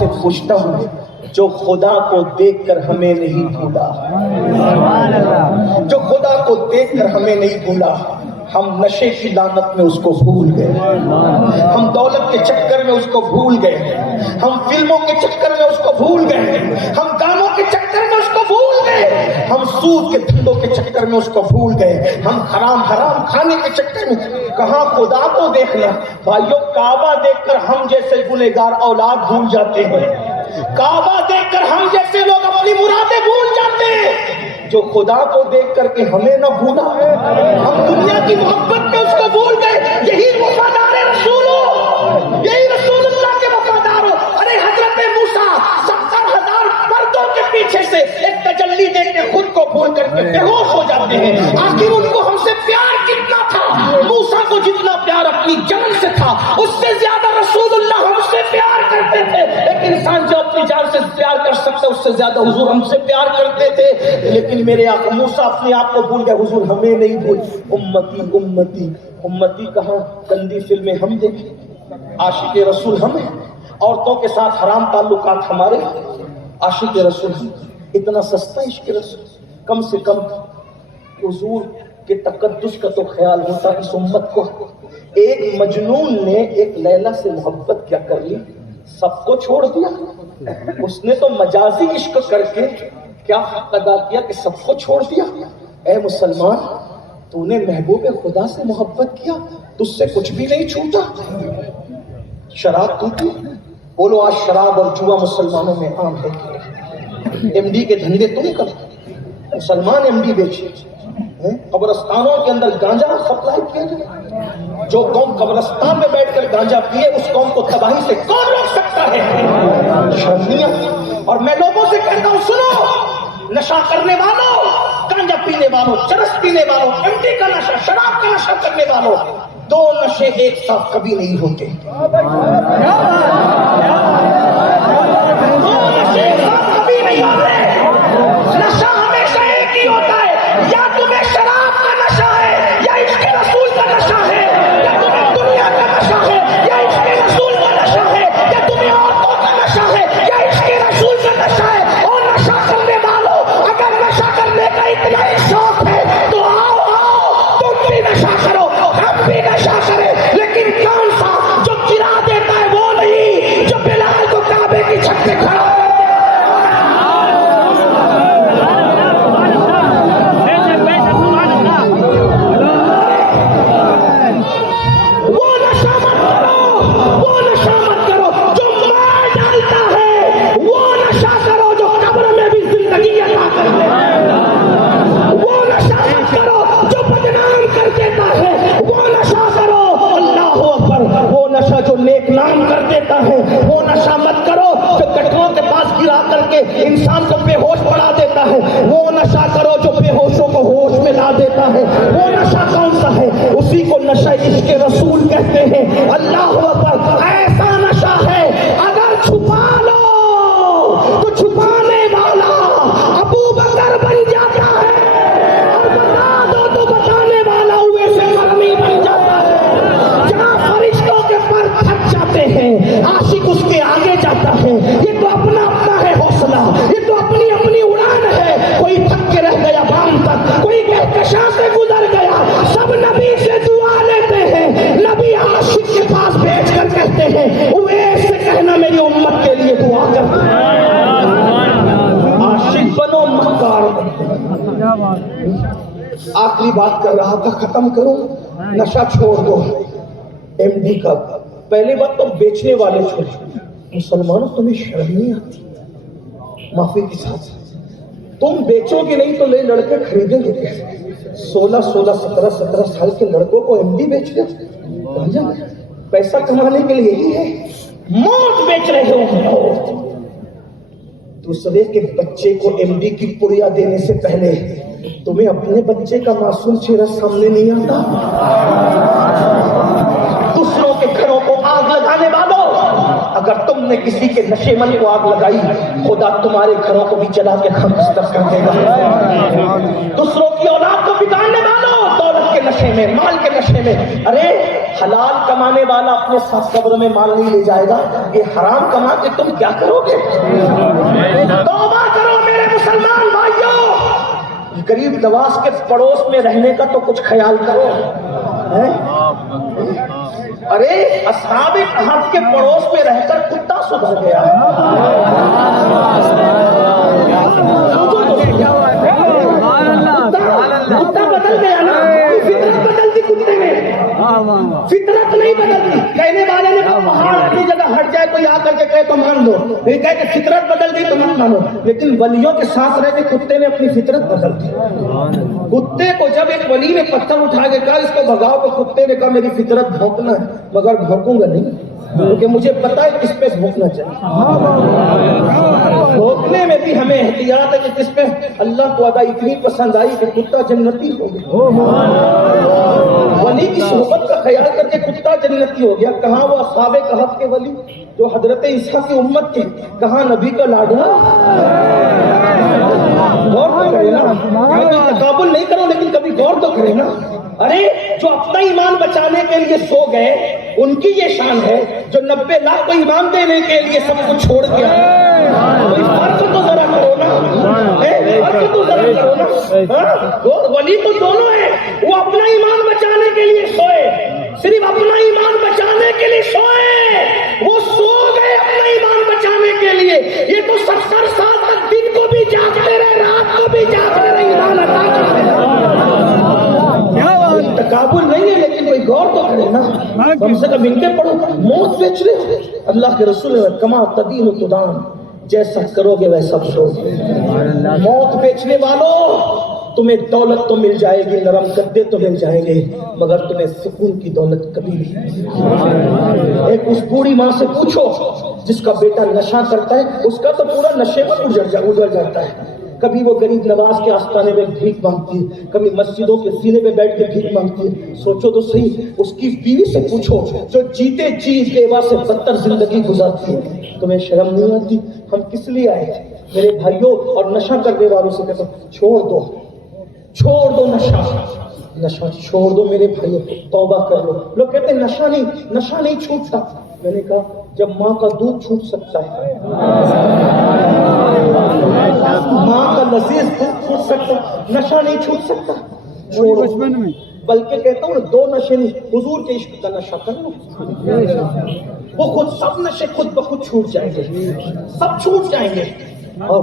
سے پوچھتا ہوں جو خدا کو دیکھ کر ہمیں نہیں بھولا، جو خدا کو دیکھ کر ہمیں نہیں بھولا، ہم نشے کی لعنت میں اس کو بھول گئے، ہم دولت کے چکر میں اس کو بھول گئے، ہم فلموں کے چکر میں اس کو بھول گئے، ہم گانوں کے چکر میں اس کو بھول گئے، ہم سود کے دھندوں کے چکر میں اس کو بھول گئے، ہم حرام کھانے کے چکر میں کہاں خدا کو دیکھنا۔ بھائیو کعبہ دیکھ کر ہم جیسے گنہگار اولاد بھول جاتے ہیں، کعبہ دیکھ کر ہم جیسے لوگ اپنی مرادیں بھول جاتے ہیں، جو خدا کو دیکھ کر کے ہمیں نہ بھولا، ہم دنیا کی محبت میں اس کو بھول گئے۔ یہی وفادار رسول ہو، یہی رسول اللہ کے وفادار ہو۔ ارے حضرت موسیٰ 70,000 پردوں کے پیچھے سے ایک تجلی دیکھ کے خود کو بھول کر کے بے ہوش ہو جاتے ہیں۔ آخر ان کو ہم سے پیار کتنا تھا؟ موسیٰ کو جتنا پیار اپنی جان سے تھا اس سے زیادہ رسول اللہ ہم سے پیار کرتے تھے۔ ایک انسان جو اپنی جان سے پیار کر سکتا اس سے زیادہ حضور ہم سے پیار کرتے تھے، لیکن میرے آقا موسیٰ اپنے آپ کو بھول گئے، حضور ہمیں نہیں بھول۔ امتی امتی امتی کہاں؟ گندی فلمیں ہم دیکھیں، عاشق رسول ہمیں، عورتوں کے ساتھ حرام تعلقات ہمارے، عاشق رسول ہم۔ اتنا سستا عشق رسول، کم سے کم حضور کے تقدس کا تو خیال ہوتا۔ اس امت کو ایک مجنون نے ایک لیلا سے محبت کیا کر لی، سب کو چھوڑ دیا۔ اس نے تو مجازی عشق کر کے کیا حق ادا کیا کہ سب کو چھوڑ دیا۔ اے مسلمان، تو نے محبوب خدا سے محبت کیا، تجھ سے کچھ بھی نہیں چھوٹا۔ شراب پیتی، بولو آج شراب اور جوا مسلمانوں میں عام ہے۔ ایم ڈی کے دھندے تم کرتے، مسلمان ایم ڈی بیچے، قبرستانوں کے اندر گانجا سپلائی کیا جائے۔ جو قوم قبرستان میں بیٹھ کر گانجا پیے اس قوم کو تباہی سے کون روک سکتا ہے؟ شرمیہ۔ اور میں لوگوں سے کہتا ہوں سنو، نشہ کرنے والوں، گانجا پینے والوں، چرس پینے والوں، ایم ڈی کا نشہ، شراب کا نشہ کرنے والوں، دو نشے ایک ساتھ کبھی نہیں ہوتے۔ دو نشے ایک ساتھ کبھی نہیں ہوتے۔ نشہ ہمیشہ ایک ہی ہوتا ہے، یا تمہیں شراب کا نشہ ہے یا عشق رسول کا نشہ ہے، یا تمہیں دنیا کا نشہ ہے یا عشق رسول کا نشہ ہے، یا تمہیں عورتوں کا نشہ ہے یا عشق رسول کا نشہ ہے۔ اور نشہ کرنے والوں، اگر نشہ کرنے کا اتنا ہی شوق ہے تو آؤ تم بھی نشہ کرو، ہم بھی نشہ کریں، لیکن کون سا؟ جو گرا دیتا ہے وہ نہیں، جو بلال کو کعبے کی چھت پہ کھڑا انسان کو بے ہوش پڑا دیتا ہے، وہ نشہ کرو جو بے ہوشوں کو ہوش میں لا دیتا ہے۔ وہ نشہ کون سا ہے؟ اسی کو نشہ عشق رسول کہتے ہیں۔ اللہ اکبر، ایسا نشہ ہے اگر چھپا لو تو چھپانے والا ابو بکر بن جاتا ہے، اور بتا دو تو بتانے والا اویس قرنی بن جاتا ہے۔ جہاں فرشتوں کے پر تھک جاتے ہیں عاشق اس کے آگے جاتا ہے۔ یہ تو اپنا ہے حوصلہ، یہ تو اپنی اپنی اڑان ہے۔ کوئی تھک کے رہ گیا بام تک، کوئی کہکشاں سے گزر گیا، سب نبی سے دعا لیتے ہیں۔ نبی عاشق کے پاس بھیج کر کہتے ہیں اویس سے کہنا میری امت کے لیے دعا کر۔ عاشق بنو، مکار بنو۔ آخری بات کر رہا تھا، ختم کروں، نشہ چھوڑ دو۔ ایم ڈی کا پہلی بات تو بیچنے والے چھوڑو۔ مسلمانوں تمہیں شرم نہیں آتی؟ معافی کے ساتھ تم بیچو گے نہیں تو لے لڑکے خریدیں گے کیسے؟ 16 17 سال کے لڑکوں کو ایم ڈی بیچ دو، پیسہ کمانے کے لیے یہی ہے؟ موت بیچ رہے ہو موت۔ دوسرے کے بچے کو ایم ڈی کی پڑیا دینے سے پہلے تمہیں اپنے بچے کا معصوم چہرہ سامنے نہیں آتا؟ دوسروں کے گھروں کو آگ لگانے والوں، اگر تم نے کسی کے نشے من کو آگ لگائی خدا تمہارے گھروں کو بھی جلا کے خاکستر کر دے گا۔ دوسروں کی اولاد کو بگاڑنے والوں، دولت کے کے نشے میں، مال کے نشے میں. ارے حلال کمانے والا اپنے ساتھ قبر میں مال نہیں لے جائے گا، یہ حرام کما کے تم کیا کرو گے؟ توبہ کرو میرے مسلمان بھائیوں. غریب نواز کے پڑوس میں رہنے کا تو کچھ خیال کرو. ارے اصحاب کہف کے پڑوس میں رہ کر کتا سدھر گیا. کتا بدل گیا نا، فطرت بدلتی کتے میں، فطرت نہیں بدلتی. کہنے والے نے کہا پہاڑ اپنی جگہ ہٹ جائے، کوئی آ کر کے کہے تو مان لو، یہ کہے کہ فطرت بدل گئی تو مت مانو. لیکن ولیوں کے ساتھ رہ کے کتے نے اپنی فطرت بدل دی. کتے کو جب ایک ولی نے پتھر اٹھا کے کہا اس کو بھگاؤ، تو کتے نے کہا میری فطرت بھونکنا ہے مگر بھونکوں گا نہیں، کیونکہ مجھے پتا ہے کس پہ بھونکنا چاہیے. بھونکنے میں بھی ہمیں احتیاط ہے کہ کس پہ. اللہ کو ادا اتنی پسند آئی کہ کتا جنتی ہو گیا. ولی کی صحبت کا خیال کر کے کتا جنتی ہو گیا. کہاں وہ اصحاب کہف کے ولی جو حضرت عیسیٰ کی امت کے، کہاں نبی کا لاڈلا. غور تو کرے نا، تقابل نہیں کرو لیکن کبھی غور تو کرے نا. ارے جو اپنا ایمان بچانے کے لیے سو گئے ان کی یہ شان ہے، جو 90 لاکھ کو ایمان دینے کے لیے سب کچھ چھوڑ کے آئے. فرق تو ذرا کرو نا، فرق تو ذرا کرو نا. ولی تو دونوں ہیں، وہ اپنا ایمان بچانے کے لیے سوئے، صرف اپنا ایمان بچانے کے لیے سوئے. وہ سو گئے اپنا ایمان بچانے کے لیے. یہ تو 70 سال تک دن کو بھی جاگتے رہے، رات کو بھی جاگتے رہے، ایمان عطا کرتے رہے. تقابل نہیں ہے لیکن کوئی غور تو کرے نا. کم سے کم ان کے پڑھو. موت بیچ رہے اللہ کے رسول نے کما تدین و تدان، جیسا کرو گے ویسا پڑھو گے. موت بیچنے والوں، تمہیں دولت تو مل جائے گی، نرم گدے تو مل جائیں گے، مگر تمہیں سکون کی دولت کبھی نہیں. ایک اس بوڑھی ماں سے پوچھو جس کا بیٹا نشہ کرتا ہے، اس کا تو پورا نشے میں اجڑ جاتا ہے. کبھی وہ غریب نواز کے آستانے میں بھیک مانگتی ہے، کبھی مسجدوں کے سینے پہ بیٹھ کے بھیک مانگتی ہے. سوچو تو صحیح، اس کی بیوی سے پوچھو جو جیتے جی بیوہ سے بدتر زندگی گزارتی ہے. تمہیں شرم نہیں آتی؟ ہم کس لیے آئے تھے میرے بھائیوں؟ اور نشہ کرنے والوں سے کہتا ہوں چھوڑ دو نشہ چھوڑ دو میرے بھائیوں، توبہ کر لو. لوگ کہتے ہیں نشہ نہیں چھوٹتا. میں نے کہا جب ماں کا دودھ چھوٹ سکتا ہے، ماں کا لذیذ دودھ چھوٹ سکتا ہے، نشہ نہیں چھوٹ سکتا. چھوڑو. بلکہ کہتا ہوں 2 نشے نہیں، حضور کے عشق کا نشہ کر لو. وہ سب نشے خود بخود چھوٹ جائیں گے، سب چھوٹ جائیں گے. اور